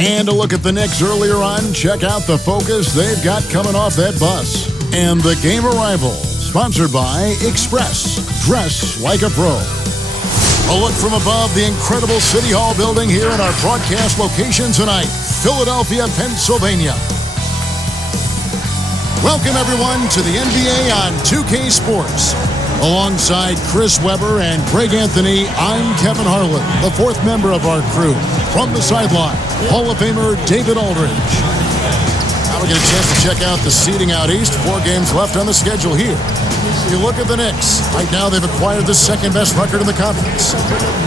And a look at the Knicks earlier on. Check out the focus they've got coming off that bus. And the game arrival, sponsored by Express. Dress like a pro. A look from above the incredible City Hall building here in our broadcast location tonight, Philadelphia, Pennsylvania. Welcome, everyone, to the NBA on 2K Sports. Alongside Chris Webber and Greg Anthony, I'm Kevin Harlan, the fourth member of our crew. From the sideline, Hall of Famer David Aldridge. Now we get a chance to check out the seeding out east. 4 games left on the schedule here. You look at the Knicks. Right now they've acquired the second-best record in the conference.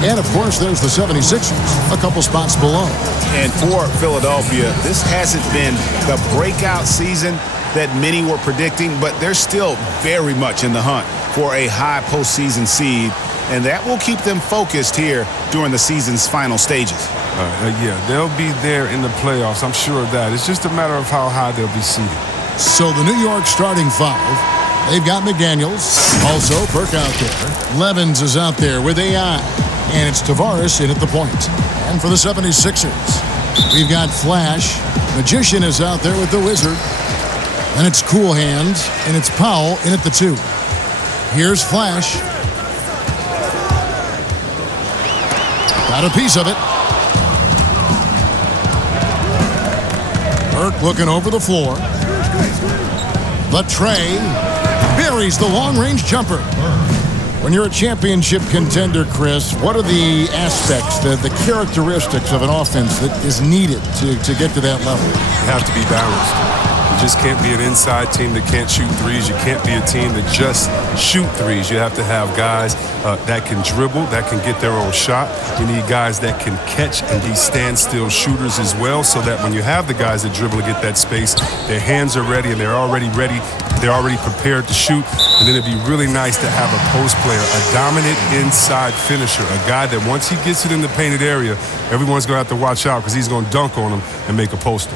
And, of course, there's the 76ers, a couple spots below. And for Philadelphia, this hasn't been the breakout season that many were predicting, but they're still very much in the hunt for a high postseason seed, and that will keep them focused here during the season's final stages. Yeah, they'll be there in the playoffs. I'm sure of that. It's just a matter of how high they'll be seeded. So the New York starting 5, they've got McDaniels, also Burke out there. Levens is out there with AI, and it's Tavares in at the point. And for the 76ers, we've got Flash. Magician is out there with the Wizard. And it's Cool Hands, and it's Powell in at the 2. Here's Flash. Got a piece of it. Burke looking over the floor. The tray buries the long-range jumper. When you're a championship contender, Chris, what are the aspects, the characteristics of an offense that is needed to get to that level? You have to be balanced. You just can't be an inside team that can't shoot threes. You can't be a team that just shoot threes. You have to have guys that can dribble, that can get their own shot. You need guys that can catch and be standstill shooters as well, so that when you have the guys that dribble to get that space, their hands are ready and they're already ready. They're already prepared to shoot. And then it'd be really nice to have a post player, a dominant inside finisher, a guy that once he gets it in the painted area, everyone's going to have to watch out because he's going to dunk on him and make a poster.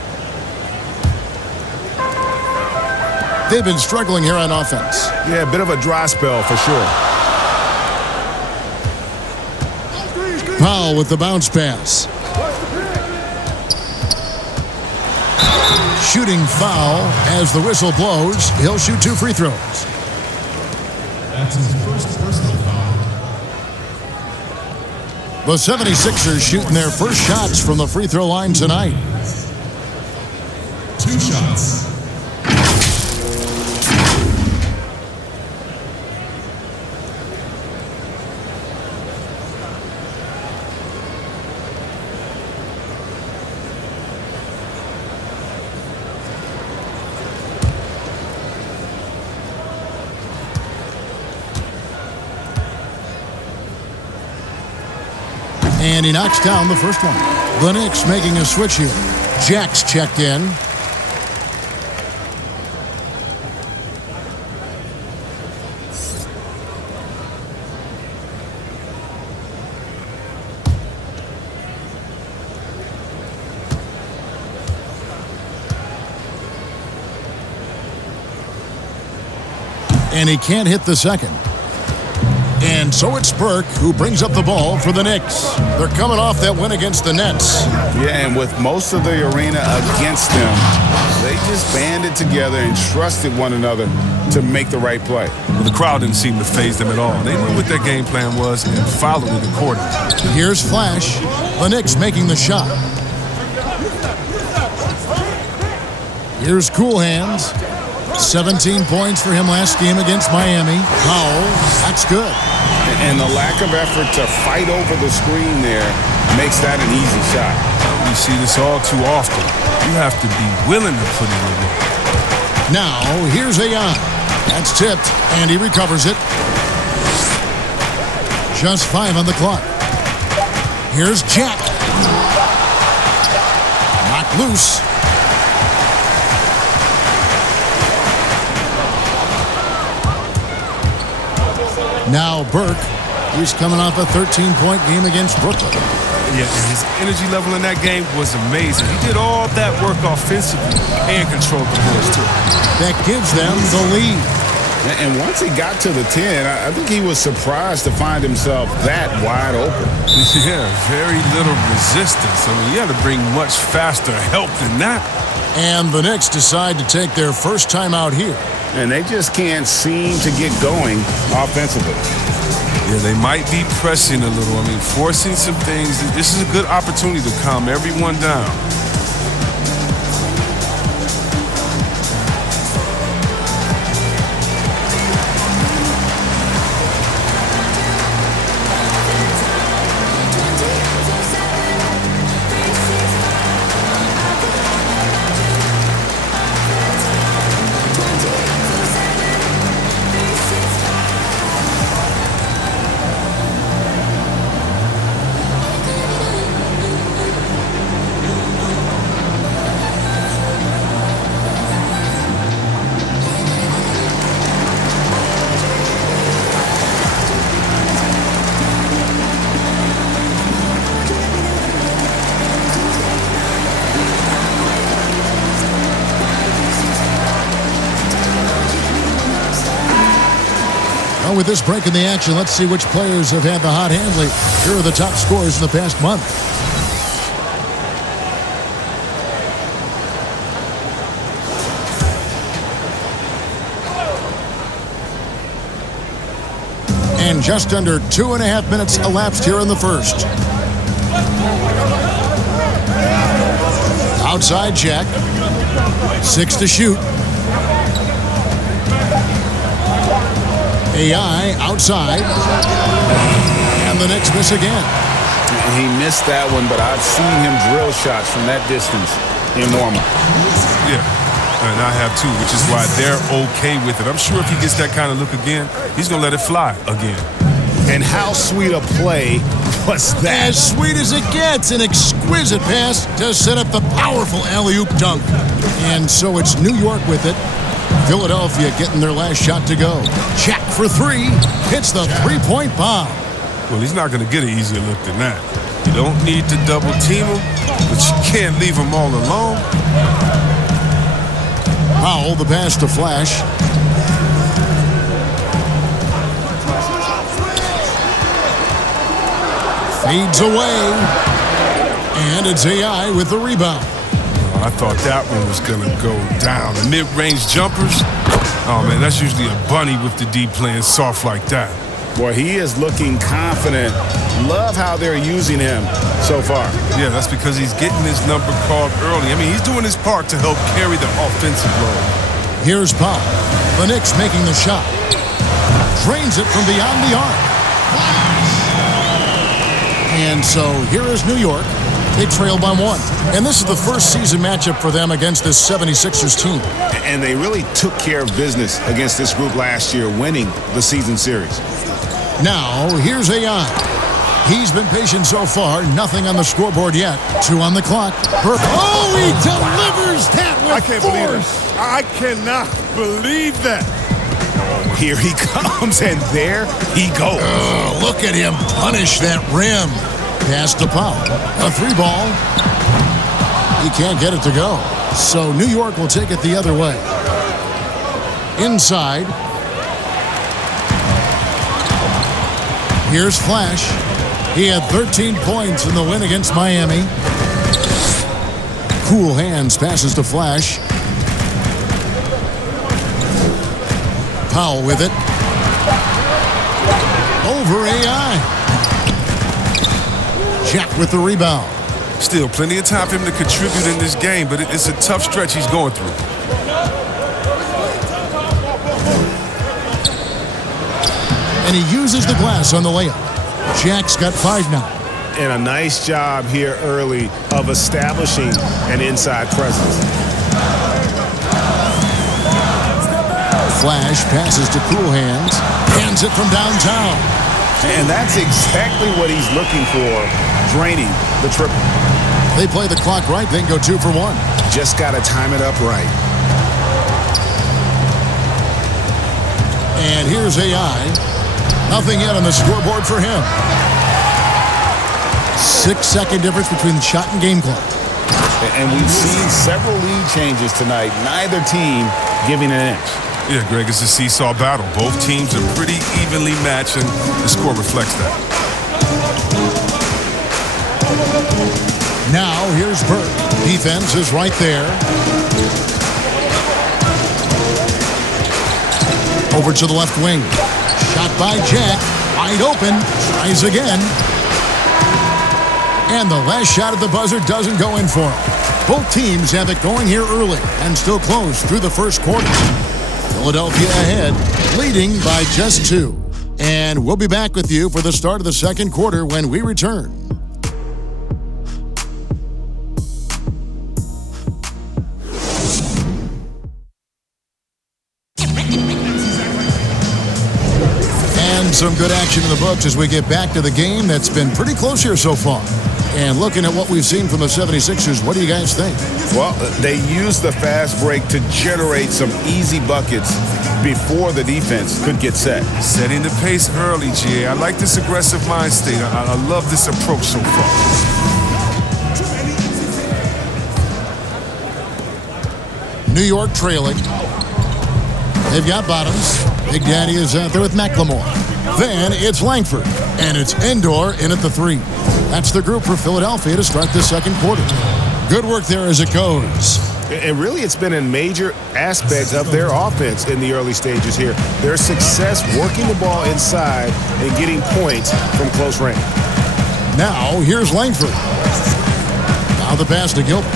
They've been struggling here on offense. Yeah, a bit of a dry spell for sure. Powell with the bounce pass. Shooting foul as the whistle blows. He'll shoot 2 free throws. That's his first personal foul. The 76ers shooting their first shots from the free throw line tonight. 2 shots. And he knocks down the first one. The Knicks making a switch here. Jack's checked in. And he can't hit the second. And so it's Burke who brings up the ball for the Knicks. They're coming off that win against the Nets. Yeah, and with most of the arena against them, they just banded together and trusted one another to make the right play. Well, the crowd didn't seem to faze them at all. They knew what their game plan was and followed it accordingly. Here's Flash. The Knicks making the shot. Here's Cool Hands. 17 points for him last game against Miami. Powell, that's good. And the lack of effort to fight over the screen there makes that an easy shot. We see this all too often. You have to be willing to put in the work. Now, here's Ayan. That's tipped, and he recovers it. Just 5 on the clock. Here's Jack. Knocked loose. Now Burke, he's coming off a 13-point game against Brooklyn. Yeah, and his energy level in that game was amazing. He did all that work offensively and controlled the boards too. That gives them the lead. And once he got to the 10, I think he was surprised to find himself that wide open. Yeah, very little resistance. I mean, you got to bring much faster help than that. And the Knicks decide to take their first time out here. And they just can't seem to get going offensively. Yeah, they might be pressing a little. I mean, forcing some things. This is a good opportunity to calm everyone down. With this break in the action, let's see which players have had the hot hand lately. Here are the top scorers in the past month. And just under 2.5 minutes elapsed here in the first. Outside Jack. 6 to shoot. AI outside. And the Knicks miss again. He missed that one, but I've seen him drill shots from that distance in Normal. Yeah, and I have too, which is why they're okay with it. I'm sure if he gets that kind of look again, he's going to let it fly again. And how sweet a play was that? As sweet as it gets. An exquisite pass to set up the powerful alley-oop dunk. And so it's New York with it. Philadelphia getting their last shot to go. Check for 3. Hits the three-point bomb. Well, he's not going to get an easier look than that. You don't need to double team him, but you can't leave him all alone. Powell, the pass to Flash. Fades away. And it's AI with the rebound. I thought that one was going to go down. The mid-range jumpers, oh, man, that's usually a bunny with the D playing soft like that. Boy, he is looking confident. Love how they're using him so far. Yeah, that's because he's getting his number called early. I mean, he's doing his part to help carry the offensive load. Here's Powell. The Knicks making the shot. Drains it from beyond the arc. And so here is New York. They trail by 1. And this is the first season matchup for them against this 76ers team. And they really took care of business against this group last year, winning the season series. Now, here's AI. He's been patient so far. Nothing on the scoreboard yet. 2 on the clock. Oh, he delivers that with I can't believe force. it. I cannot believe that. Here he comes, and there he goes. Oh, look at him punish that rim. Pass to Powell. A 3-ball. He can't get it to go. So New York will take it the other way. Inside. Here's Flash. He had 13 points in the win against Miami. Cool hands passes to Flash. Powell with it. Over AI. Jack with the rebound. Still plenty of time for him to contribute in this game, but it's a tough stretch he's going through. And he uses the glass on the layup. Jack's got 5 now. And a nice job here early of establishing an inside presence. Flash passes to Cool Hands. Hands it from downtown. And that's exactly what he's looking for, draining the triple. They play the clock right, then go 2 for 1. Just got to time it up right. And here's AI. Nothing yet on the scoreboard for him. 6-second difference between the shot and game clock. And we've seen several lead changes tonight. Neither team giving an inch. Yeah, Greg, it's a seesaw battle. Both teams are pretty evenly matched, and the score reflects that. Now, here's Burke. Defense is right there. Over to the left wing. Shot by Jack. Wide open. Tries again. And the last shot at the buzzer doesn't go in for him. Both teams have it going here early and still close through the first quarter. Philadelphia ahead, leading by just 2. And we'll be back with you for the start of the second quarter when we return. And some good action in the books as we get back to the game that's been pretty close here so far. And looking at what we've seen from the 76ers, what do you guys think? Well, they used the fast break to generate some easy buckets before the defense could get set. Setting the pace early, GA. I like this aggressive mind state. I love this approach so far. New York trailing. They've got bottoms. Big Daddy is out there with McLemore. Then it's Langford. And it's Endor in at the 3. That's the group for Philadelphia to start the second quarter. Good work there as it goes. And really, it's been in major aspects of their offense in the early stages here. Their success working the ball inside and getting points from close range. Now, here's Langford. Now the pass to Gilbert.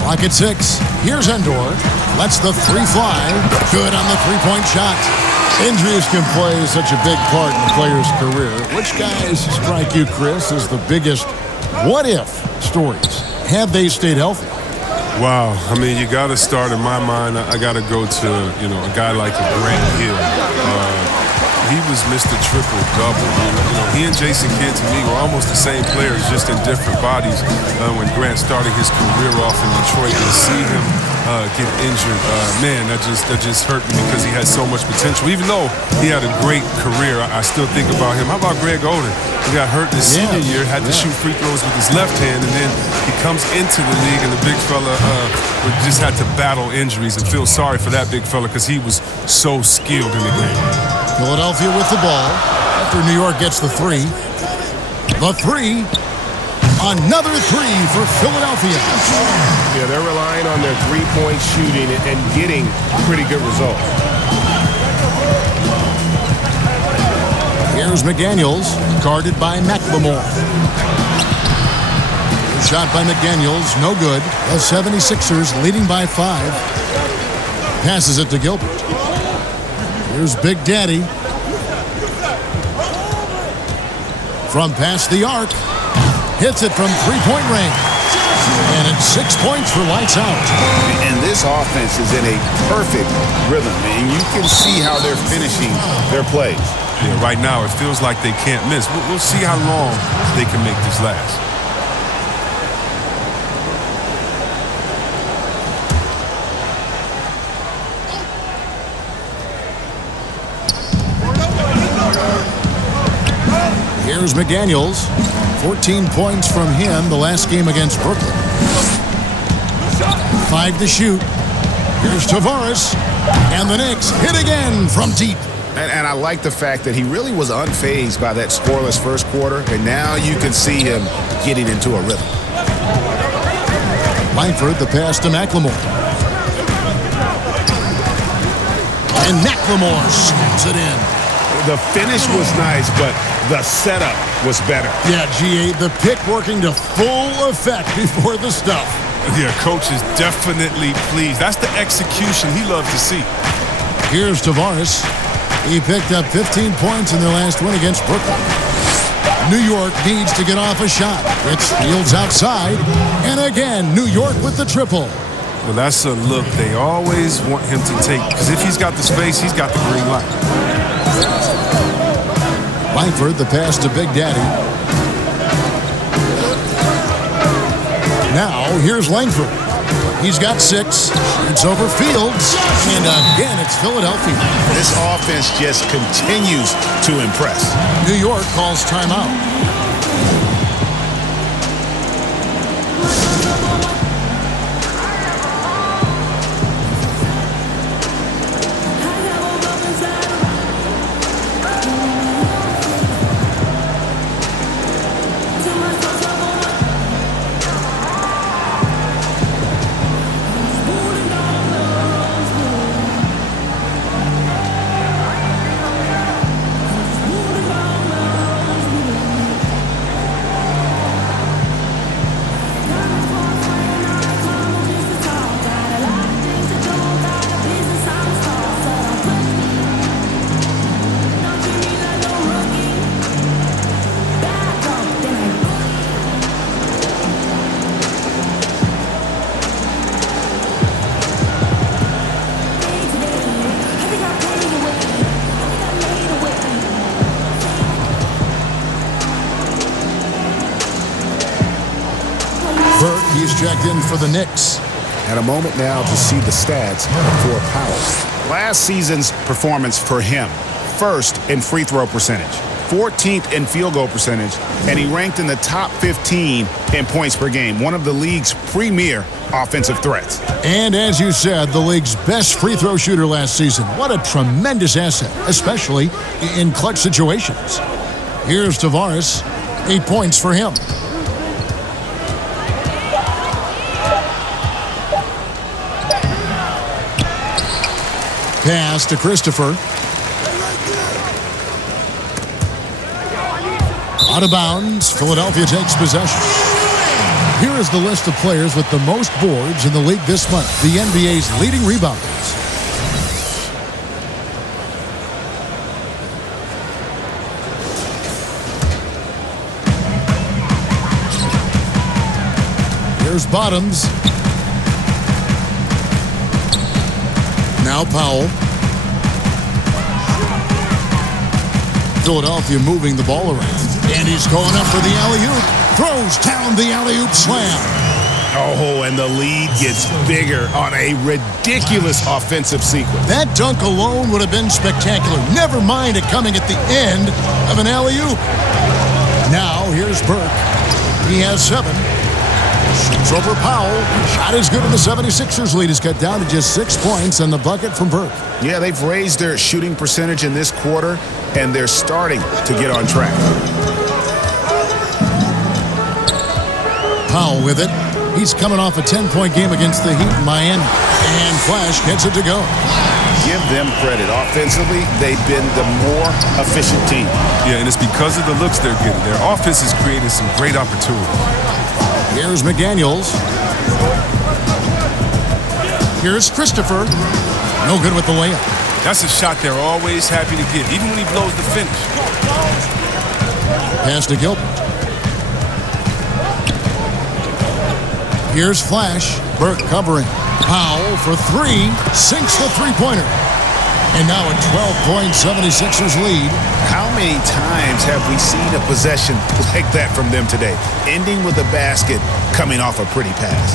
Clock at 6. Here's Endor. Lets the 3 fly. Good on the three-point shot. Injuries can play such a big part in a player's career. Which guys strike you, Chris, as the biggest what-if stories? Have they stayed healthy? Wow. I mean, you got to start, in my mind, I got to go to, a guy like a Grant Hill. He was Mr. Triple-Double. He and Jason Kidd, to me, were almost the same players, just in different bodies. When Grant started his career off in Detroit, and see him get injured, man, that just hurt me because he had so much potential. Even though he had a great career, I still think about him. How about Greg Oden? He got hurt his senior year, had to shoot free throws with his left hand, and then he comes into the league, and the big fella just had to battle injuries, and feel sorry for that big fella because he was so skilled in the game. Philadelphia with the ball after New York gets the 3. The 3. Another 3 for Philadelphia. Yeah, they're relying on their three-point shooting and getting pretty good results. Here's McDaniels, guarded by McLemore. Shot by McDaniels, no good. The 76ers leading by 5. Passes it to Gilbert. Here's Big Daddy. From past the arc. Hits it from three-point range. And it's 6 points for lights out. And this offense is in a perfect rhythm, and you can see how they're finishing their plays. Yeah, right now, it feels like they can't miss. We'll see how long they can make this last. Here's McDaniels. 14 points from him the last game against Brooklyn. 5 to shoot. Here's Tavares. And the Knicks hit again from deep. And I like the fact that he really was unfazed by that scoreless first quarter, and now you can see him getting into a rhythm. Langford, the pass to McLemore. And McLemore slams it in. The finish was nice, but the setup was better. Yeah, GA, the pick working to full effect before the stuff. Yeah, coach is definitely pleased. That's the execution he loves to see. Here's Tavares. He picked up 15 points in their last win against Brooklyn. New York needs to get off a shot. It's Fields outside. And again, New York with the triple. Well, that's a look they always want him to take, because if he's got the space, he's got the green light. Langford, the pass to Big Daddy. Now, here's Langford. He's got 6. It's over Fields. And again, it's Philadelphia. This offense just continues to impress. New York calls timeout. checked in for the Knicks. And a moment now to see the stats for Powell. Last season's performance for him, first in free throw percentage, 14th in field goal percentage, and he ranked in the top 15 in points per game, one of the league's premier offensive threats. And as you said, the league's best free throw shooter last season. What a tremendous asset, especially in clutch situations. Here's Tavares, 8 points for him. Pass to Christopher. Out of bounds, Philadelphia takes possession. Here is the list of players with the most boards in the league this month, the NBA's leading rebounders. Here's Bottoms. Now Powell. Philadelphia moving the ball around. And he's going up for the alley-oop. Throws down the alley-oop slam. Oh, and the lead gets bigger on a ridiculous offensive sequence. That dunk alone would have been spectacular. Never mind it coming at the end of an alley-oop. Now, here's Burke. He has 7. Shoots over Powell. Shot is good, and the 76ers lead is cut down to just 6 points and the bucket from Burke. Yeah, they've raised their shooting percentage in this quarter, and they're starting to get on track. Powell with it. He's coming off a 10-point game against the Heat in Miami. And Flash gets it to go. Give them credit. Offensively, they've been the more efficient team. Yeah, and it's because of the looks they're getting. Their offense is creating some great opportunities. Here's McDaniels. Here's Christopher. No good with the layup. That's a shot they're always happy to get, even when he blows the finish. Pass to Gilbert. Here's Flash. Burke covering. Powell for 3. Sinks the three-pointer. And now a 12-point 76ers lead. How many times have we seen a possession like that from them today? Ending with a basket, coming off a pretty pass.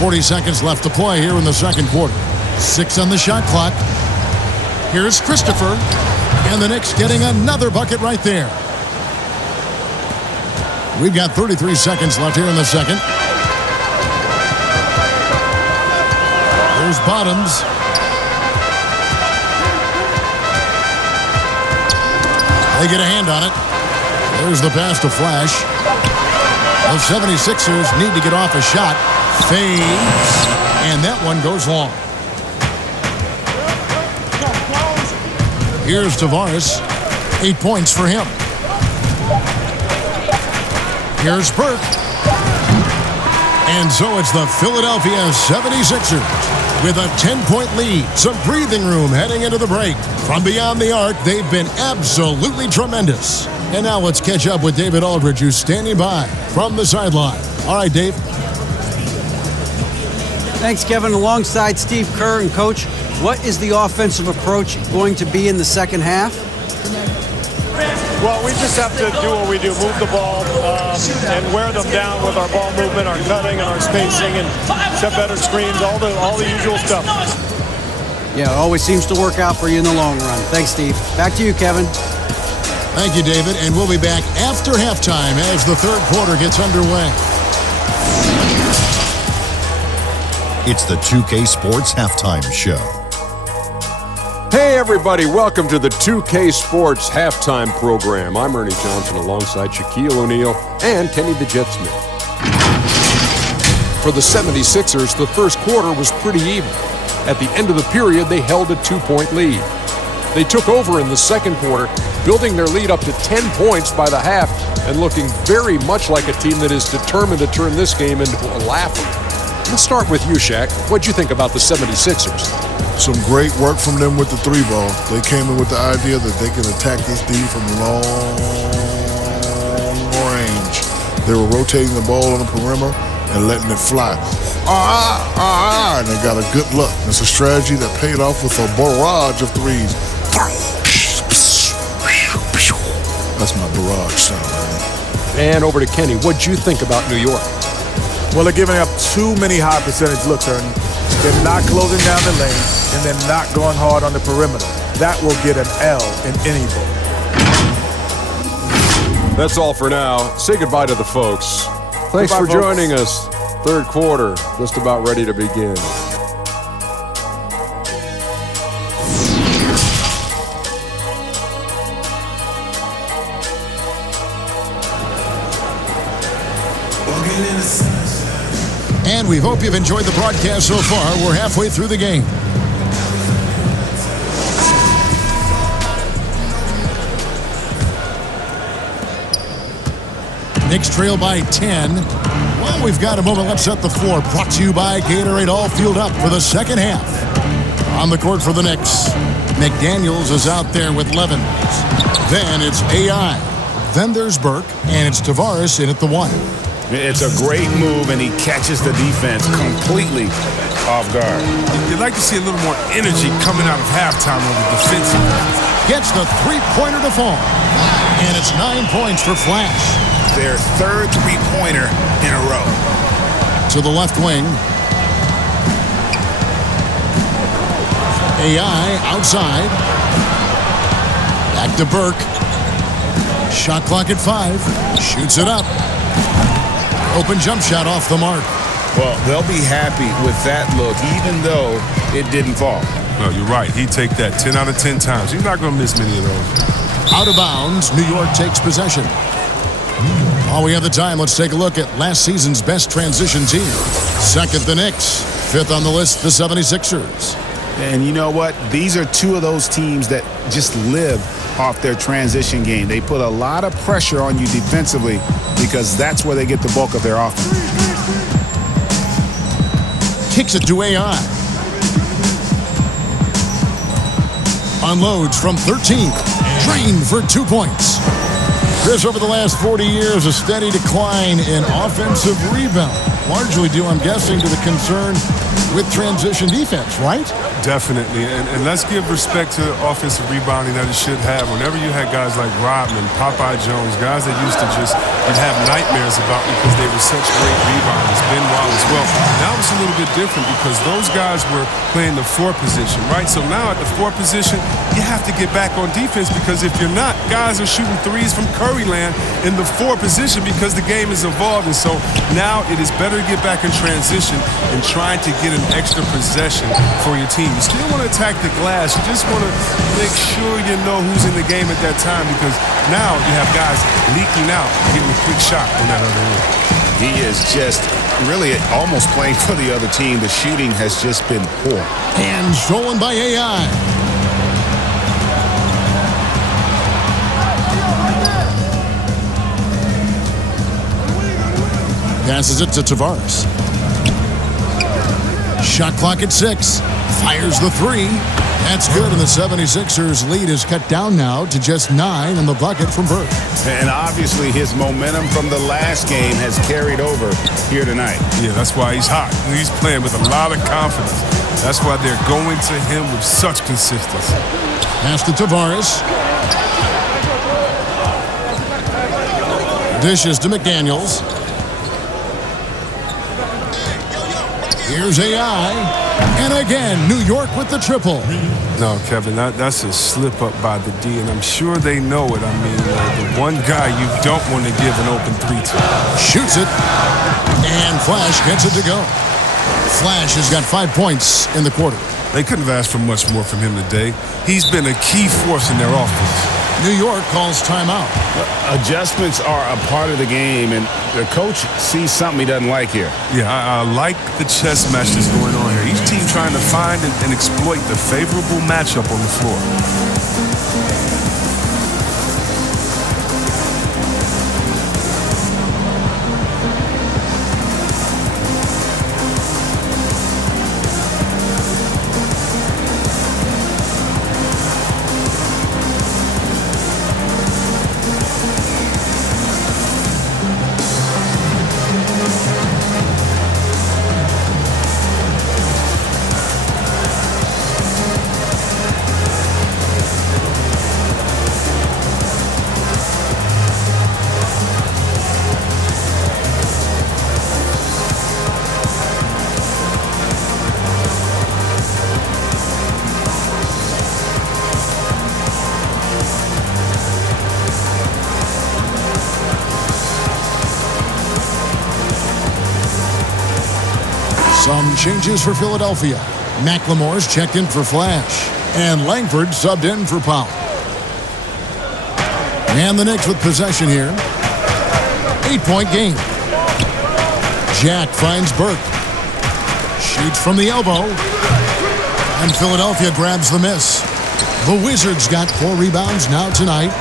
40 seconds left to play here in the second quarter. 6 on the shot clock. Here's Christopher. And the Knicks getting another bucket right there. We've got 33 seconds left here in the second. Here's Bottoms. They get a hand on it. There's the pass to Flash. The 76ers need to get off a shot. Fades. And that one goes long. Here's Tavares. 8 points for him. Here's Burke. And so it's the Philadelphia 76ers with a 10-point lead. Some breathing room heading into the break. From beyond the arc, they've been absolutely tremendous. And now let's catch up with David Aldridge, who's standing by from the sideline. All right, Dave. Thanks, Kevin. Alongside Steve Kerr and Coach, what is the offensive approach going to be in the second half? Well, we just have to do what we do, move the ball and wear them down with our ball movement, our cutting, and our spacing, and set better screens, all the usual stuff. Yeah, it always seems to work out for you in the long run. Thanks, Steve. Back to you, Kevin. Thank you, David. And we'll be back after halftime as the third quarter gets underway. It's the 2K Sports Halftime Show. Hey everybody, welcome to the 2K Sports Halftime Program. I'm Ernie Johnson alongside Shaquille O'Neal and Kenny the Jet Smith. For the 76ers, the first quarter was pretty even. At the end of the period, they held a 2-point lead. They took over in the second quarter, building their lead up to 10 points by the half and looking very much like a team that is determined to turn this game into a laugher. Let's start with you, Shaq. What'd you think about the 76ers? Some great work from them with the 3-ball. They came in with the idea that they can attack this D from long range. They were rotating the ball on the perimeter and letting it fly. And they got a good look. It's a strategy that paid off with a barrage of threes. That's my barrage sound, man. And over to Kenny. What'd you think about New York? Well, they're giving up too many high percentage looks, Ernie. They're not closing down the lane, and they're not going hard on the perimeter. That will get an L in any bowl. That's all for now. Say goodbye to the folks. Thanks for joining us. Third quarter, just about ready to begin. And we hope you've enjoyed the broadcast so far. We're halfway through the game. Knicks trail by 10. Well, we've got a moment. Let's set the floor. Brought to you by Gatorade. All fueled up for the second half. On the court for the Knicks, McDaniels is out there with Levins. Then it's AI. Then there's Burke, and it's Tavares in at the 1. It's a great move, and he catches the defense completely off guard. You'd like to see a little more energy coming out of halftime on the defensive end. Gets the three-pointer to fall. And it's 9 points for Flash. Their third three-pointer in a row. To the left wing. AI outside. Back to Burke. Shot clock at 5. Shoots it up. Open jump shot off the mark. Well, they'll be happy with that look, even though it didn't fall. Well, you're right. He'd take that 10 out of 10 times. He's not going to miss many of those. Out of bounds, New York takes possession. While we have the time, let's take a look at last season's best transition team. Second, the Knicks. Fifth on the list, the 76ers. And you know what? These are two of those teams that just live off their transition game. They put a lot of pressure on you defensively because that's where they get the bulk of their offense. Kicks it to AI. Unloads from 13. Drained for 2 points. Chris, over the last 40 years, a steady decline in offensive rebound. Largely due, I'm guessing, to the concern with transition defense, right? Definitely, and let's give respect to the offensive rebounding that it should have. Whenever you had guys like Rodman, Popeye Jones, guys that used to just have nightmares about because they were such great rebounders, Ben Wallace. Well, now it's a little bit different because those guys were playing the 4 position, right? So now at the 4 position, you have to get back on defense because if you're not, guys are shooting threes from Curry land in the 4 position because the game is evolving. So now it is better to get back in transition and trying to get an extra possession for your team. You still want to attack the glass. You just want to make sure you know who's in the game at that time because now you have guys leaking out, getting a quick shot on that other end. He is just really almost playing for the other team. The shooting has just been poor. And stolen by AI. Passes it to Tavares. Shot clock at 6. Fires the 3. That's good, and the 76ers lead is cut down now to just 9 in the bucket from Burke. And obviously his momentum from the last game has carried over here tonight. Yeah, that's why he's hot. He's playing with a lot of confidence. That's why they're going to him with such consistency. Pass to Tavares. Dishes to McDaniels. Here's AI. And again, New York with the triple. No, Kevin, that's a slip up by the D, and I'm sure they know it. I mean, the one guy you don't want to give an open 3 to. Shoots it. And Flash gets it to go. Flash has got 5 points in the quarter. They couldn't have asked for much more from him today. He's been a key force in their offense. New York calls timeout. Adjustments are a part of the game, and the coach sees something he doesn't like here. Yeah, I like the chess match that's going on here. Each team trying to find and exploit the favorable matchup on the floor. changes for Philadelphia. McLemore's checked in for Flash. And Langford subbed in for Powell. And the Knicks with possession here. 8-point game. Jack finds Burke. Shoots from the elbow. And Philadelphia grabs the miss. The Wizards got 4 rebounds now tonight.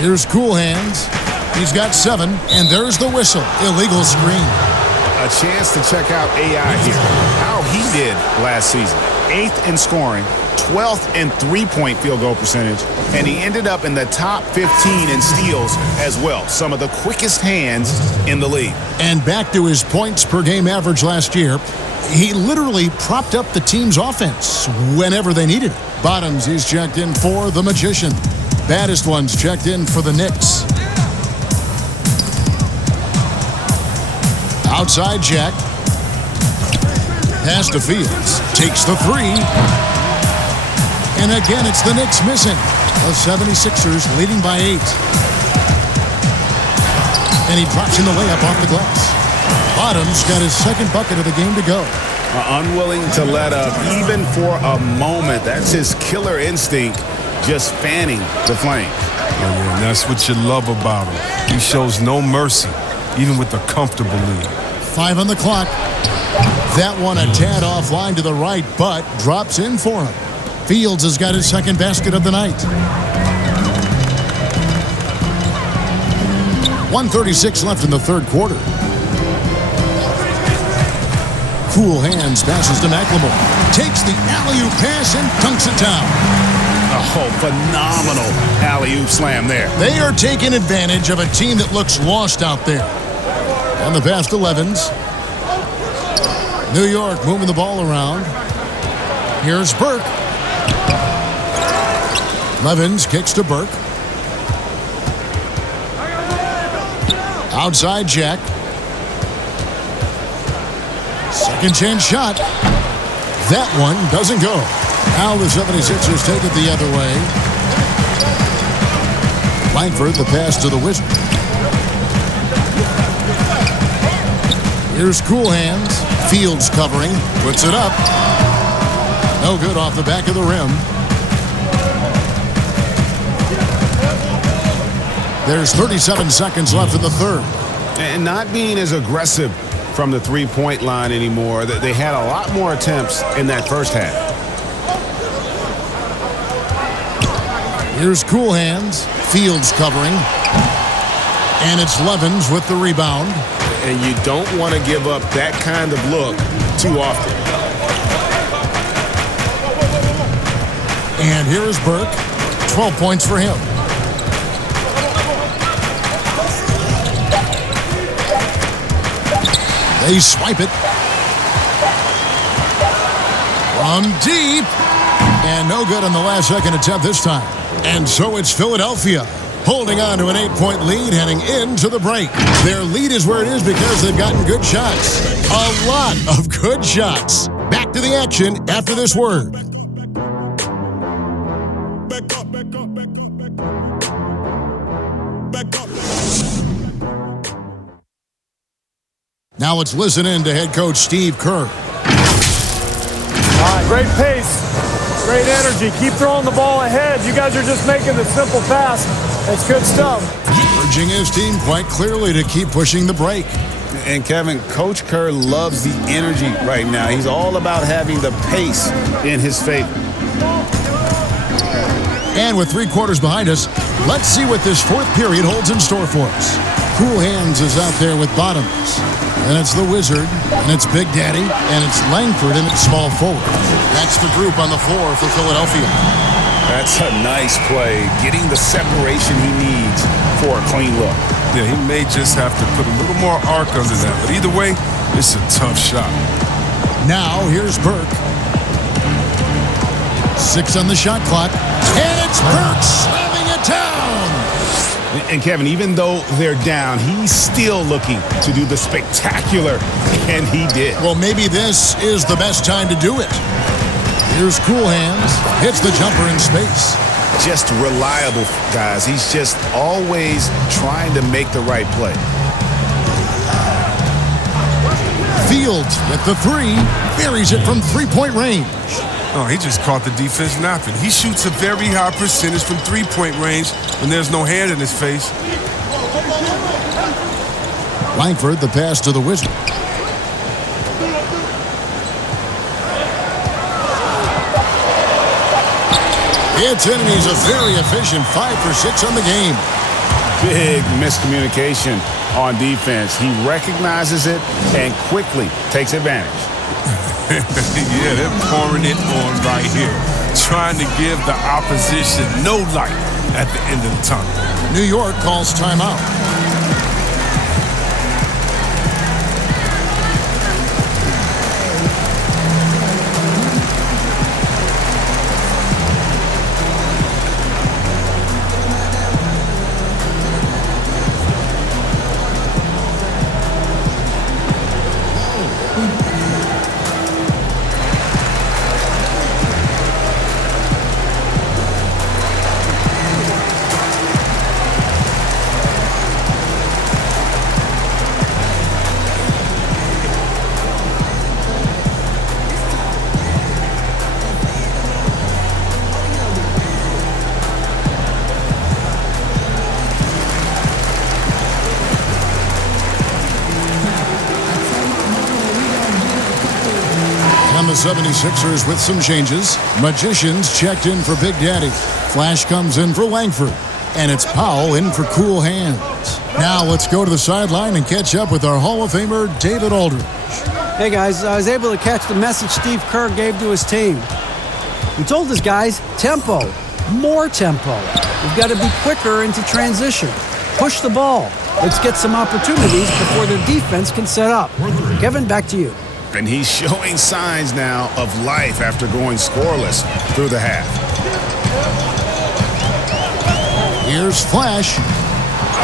Here's Cool Hands. He's got 7. And there's the whistle. Illegal screen. A chance to check out AI here. How he did last season. 8th in scoring. 12th in three-point field goal percentage, and he ended up in the top 15 in steals as well. Some of the quickest hands in the league. And back to his points per game average last year, he literally propped up the team's offense whenever they needed it. Bottoms, he's checked in for the Magician. Baddest ones checked in for the Knicks. Outside Jack. Pass to Fields. Takes the 3. And again, it's the Knicks missing. The 76ers leading by 8. And he drops in the layup off the glass. Bottoms got his second bucket of the game to go. Unwilling to let up even for a moment. That's his killer instinct, just fanning the flame. Yeah, and that's what you love about him. He shows no mercy, even with a comfortable lead. 5 on the clock. That one a tad offline to the right, but drops in for him. Fields has got his second basket of the night. 1:36 left in the third quarter. Cool Hands passes to McLemore. Takes the alley-oop pass and dunks it down. Oh, phenomenal alley-oop slam there. They are taking advantage of a team that looks lost out there. On the pass to Levens. New York moving the ball around. Here's Burke. Levens kicks to Burke. Outside Jack. Second chance shot. That one doesn't go. Now the 76ers take it the other way. Langford, the pass to the Wizard. Here's Cool Hands. Fields covering. Puts it up. No good off the back of the rim. There's 37 seconds left in the third. And not being as aggressive from the three-point line anymore. They had a lot more attempts in that first half. Here's Cool Hands. Fields covering. And it's Levens with the rebound. And you don't want to give up that kind of look too often. And here is Burke. 12 points for him. They swipe it. From deep. And no good on the last second attempt this time. And so it's Philadelphia holding on to an 8-point lead heading into the break. Their lead is where it is because they've gotten good shots. A lot of good shots. Back to the action after this word. Now let's listen in to head coach Steve Kerr. All right, great pace, great energy. Keep throwing the ball ahead. You guys are just making the simple pass. That's good stuff. Urging his team quite clearly to keep pushing the break. And Kevin, Coach Kerr loves the energy right now. He's all about having the pace in his favor. And with 3 quarters behind us, let's see what this fourth period holds in store for us. Cool Hands is out there with Bottoms. And it's the Wizard, and it's Big Daddy, and it's Langford, and it's small forward. That's the group on the floor for Philadelphia. That's a nice play, getting the separation he needs for a clean look. Yeah, he may just have to put a little more arc under that. But either way, it's a tough shot. Now, here's Burke. 6 on the shot clock. And it's Burke slamming it down. And Kevin, even though they're down, he's still looking to do the spectacular, and he did. Well, maybe this is the best time to do it. Here's Cool Hands. Hits the jumper in space. Just reliable, guys. He's just always trying to make the right play. Fields with the three. Buries it from three-point range. Oh, he just caught the defense napping. He shoots a very high percentage from three-point range when there's no hand in his face. Langford, the pass to the Wizard. It's in, and he's a very efficient 5 for 6 on the game. Big miscommunication on defense. He recognizes it and quickly takes advantage. Yeah, they're pouring it on right here, trying to give the opposition no light at the end of the tunnel. New York calls timeout. The 76ers with some changes. Magicians checked in for Big Daddy. Flash comes in for Langford. And it's Powell in for cool hands. Now let's go to the sideline and catch up with our Hall of Famer, David Aldridge. Hey guys, I was able to catch the message Steve Kerr gave to his team. He told his guys, tempo, more tempo. We've got to be quicker into transition. Push the ball. Let's get some opportunities before the defense can set up. Kevin, back to you. And he's showing signs now of life after going scoreless through the half. Here's Flash.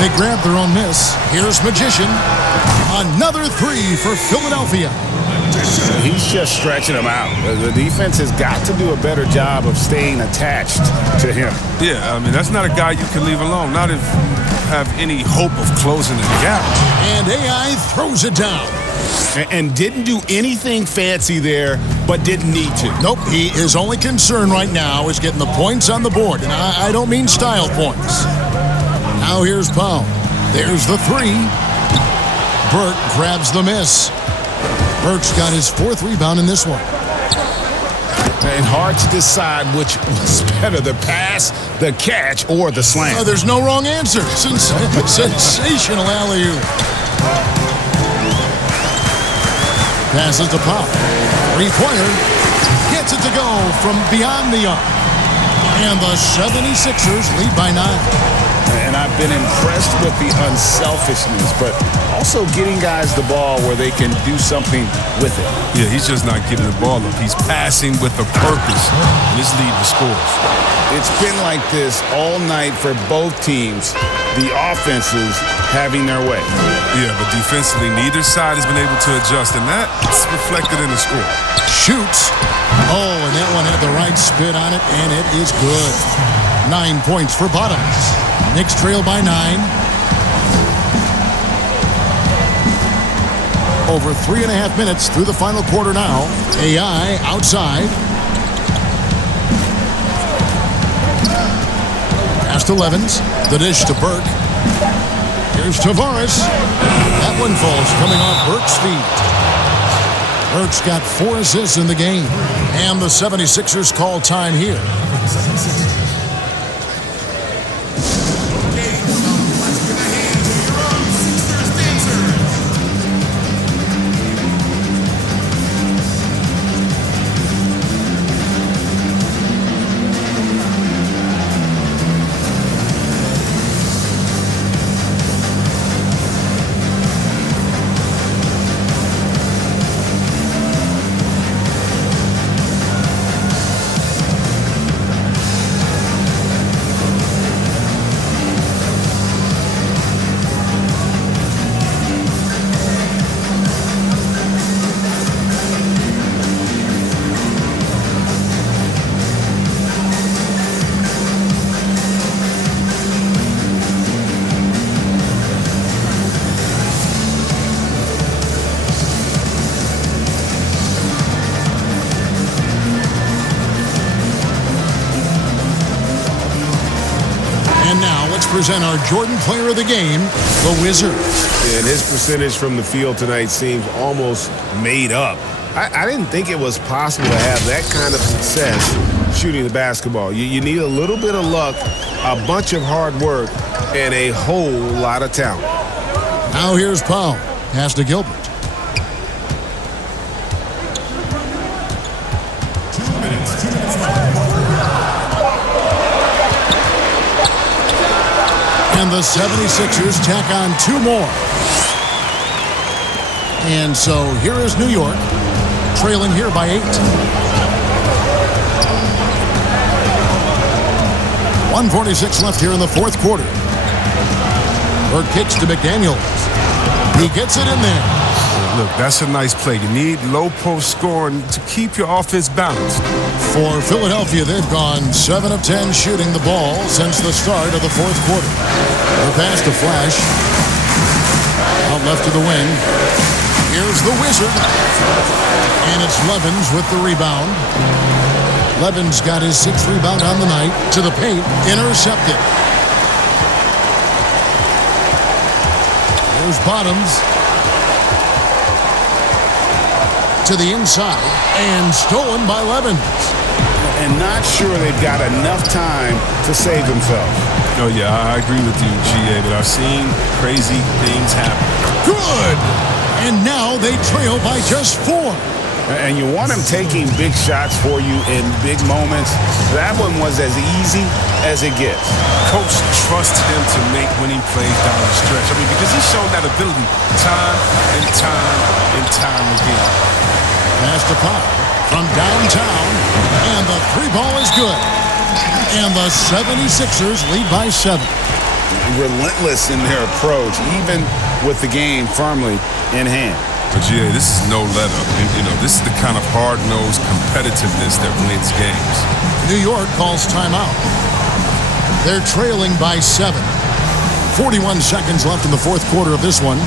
They grab their own miss. Here's Magician. Another three for Philadelphia. He's just stretching them out. The defense has got to do a better job of staying attached to him. Yeah, I mean, that's not a guy you can leave alone. Not if you have any hope of closing the gap. And AI throws it down. And didn't do anything fancy there, but didn't need to. Nope, his only concern right now is getting the points on the board. And I don't mean style points. Now here's Powell. There's the three. Burke grabs the miss. Burke's got his 4th rebound in this one. And hard to decide which was better, the pass, the catch, or the slam. There's no wrong answer. Sensational alley-oop. Passes to Powell. Three-pointer. Gets it to go from beyond the arc. And the 76ers lead by 9. And I've been impressed with the unselfishness, but also getting guys the ball where they can do something with it. Yeah, he's just not giving the ball up. He's passing with a purpose, and it's leading to scores. It's been like this all night for both teams. The offenses having their way. Yeah, but defensively, neither side has been able to adjust, and that's reflected in the score. Shoots. Oh, and that one had the right spin on it, and it is good. 9 points for Bottoms. Knicks trail by 9. Over 3.5 minutes through the final quarter now. AI outside. Pass to Levens. The dish to Burke. Here's Tavares. That one falls coming off Burke's feet. Burke's got 4 assists in the game. And the 76ers call time here. present our Jordan Player of the Game, the Wizard. And his percentage from the field tonight seems almost made up. I didn't think it was possible to have that kind of success shooting the basketball. You need a little bit of luck, a bunch of hard work, and a whole lot of talent. Now here's Powell. Pass to Gilbert. 2 minutes. 2 minutes left. And the 76ers tack on 2 more. And so here is New York, trailing here by 8. 1:46 left here in the fourth quarter. Burke kicks to McDaniels. He gets it in there. Look, that's a nice play. You need low post scoring to keep your offense balanced. For Philadelphia, they've gone 7 of 10 shooting the ball since the start of the fourth quarter. The pass to Flash. Out left to the wing. Here's the Wizard. And it's Levens with the rebound. Levens got his 6th rebound on the night. To the paint. Intercepted. There's Bottoms. To the inside. And stolen by Levens. And not sure they've got enough time to save themselves. Oh, yeah, I agree with you, GA, but I've seen crazy things happen. Good! And now they trail by just 4. And you want him taking big shots for you in big moments. That one was as easy as it gets. Coach trusts him to make winning plays down the stretch. I mean, because he's shown that ability time and time and time again. Pass to Pop from downtown, and the 3 ball is good. And the 76ers lead by 7. Relentless in their approach, even with the game firmly in hand. But GA, this is no let-up. You know, this is the kind of hard-nosed competitiveness that wins games. New York calls timeout. They're trailing by 7. 41 seconds left in the fourth quarter of this one.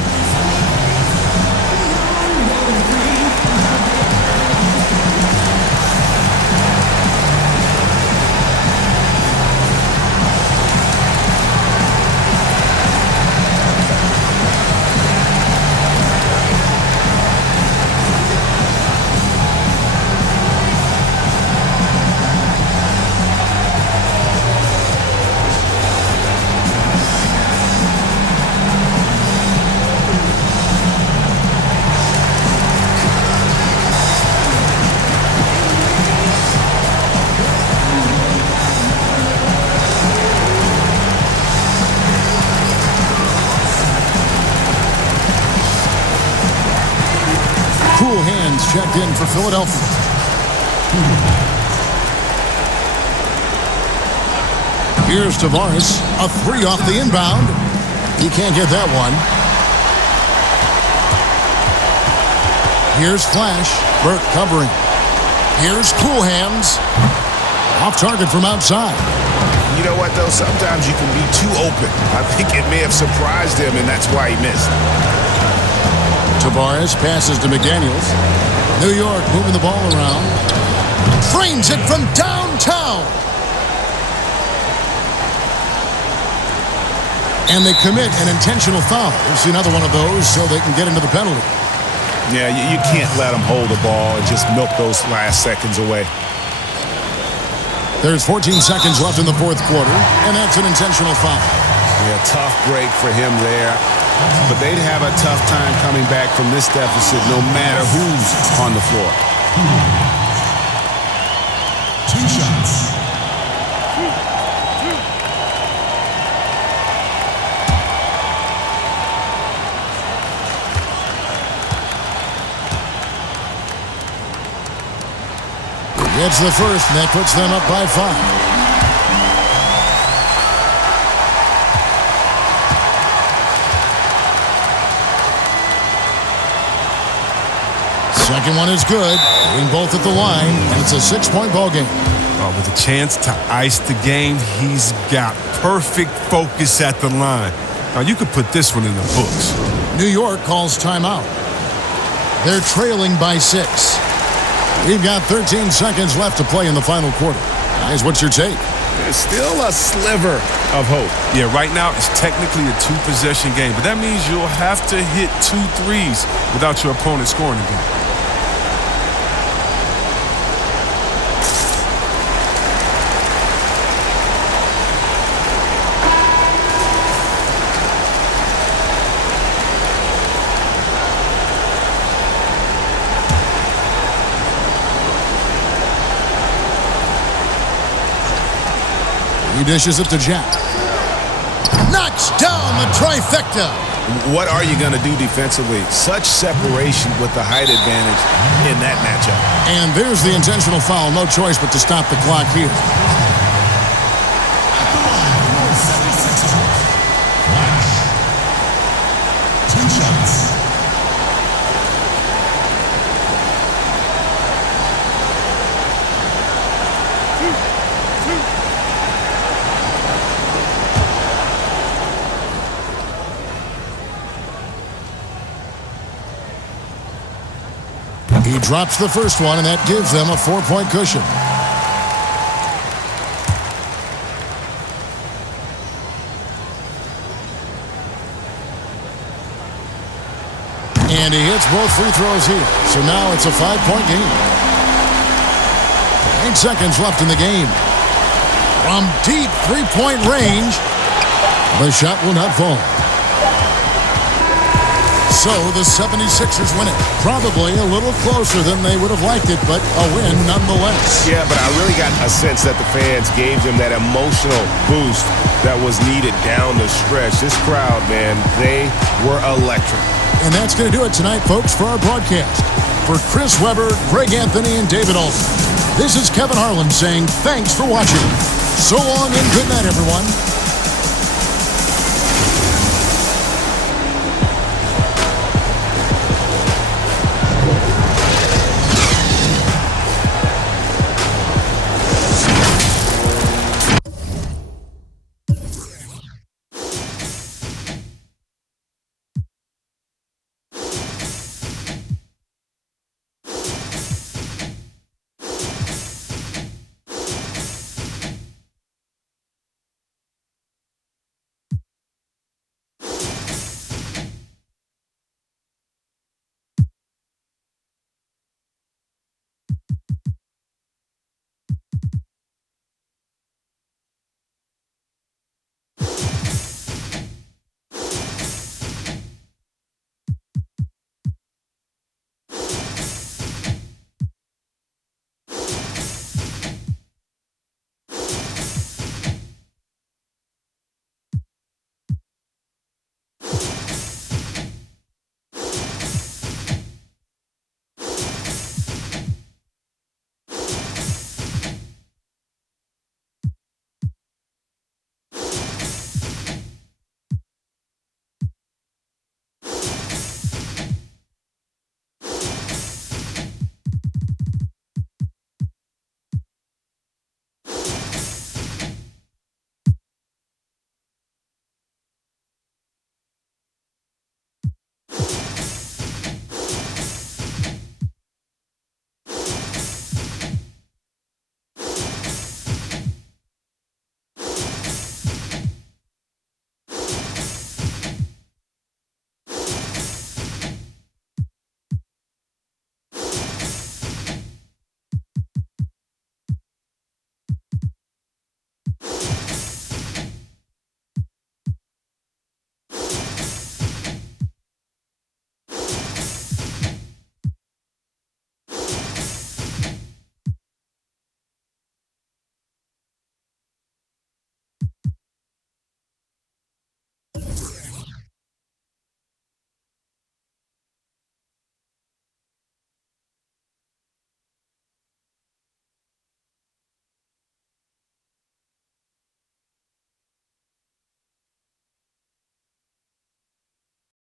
Cool hands checked in for Philadelphia. Here's Tavares. A 3 off the inbound. He can't get that one. Here's Flash. Burke covering. Here's Cool Hands. Off target from outside. You know what, though? Sometimes you can be too open. I think it may have surprised him, and that's why he missed. Tavares passes to McDaniels. New York moving the ball around. Frames it from downtown. And they commit an intentional foul. It's another one of those so they can get into the penalty. Yeah, you can't let them hold the ball and just milk those last seconds away. There's 14 seconds left in the fourth quarter, and that's an intentional foul. Yeah, tough break for him there. But they'd have a tough time coming back from this deficit no matter who's on the floor. 2 shots. Gets the first, and that puts them up by 5. Second one is good. Doing both at the line, and it's a 6-point ball game. With a chance to ice the game, he's got perfect focus at the line. Now, you could put this one in the books. New York calls timeout. They're trailing by 6. We've got 13 seconds left to play in the final quarter. Guys, what's your take? there's still a sliver of hope. Yeah, right now it's technically a two-possession game, but that means you'll have to hit 2 threes without your opponent scoring again. He dishes it to Jack. Knocks down the trifecta. What are you going to do defensively? Such separation with the height advantage in that matchup. And there's the intentional foul. No choice but to stop the clock here. Two shots. He drops the first one, and that gives them a 4-point cushion. And he hits both free throws here. So now it's a 5-point game. 8 seconds left in the game. From deep three-point range, the shot will not fall. So the 76ers win it. Probably a little closer than they would have liked it, but a win nonetheless. Yeah, but I really got a sense that the fans gave them that emotional boost that was needed down the stretch. This crowd, man, they were electric. And that's going to do it tonight, folks, for our broadcast. For Chris Webber, Greg Anthony, and David Alton, this is Kevin Harlan saying thanks for watching. So long and good night, everyone.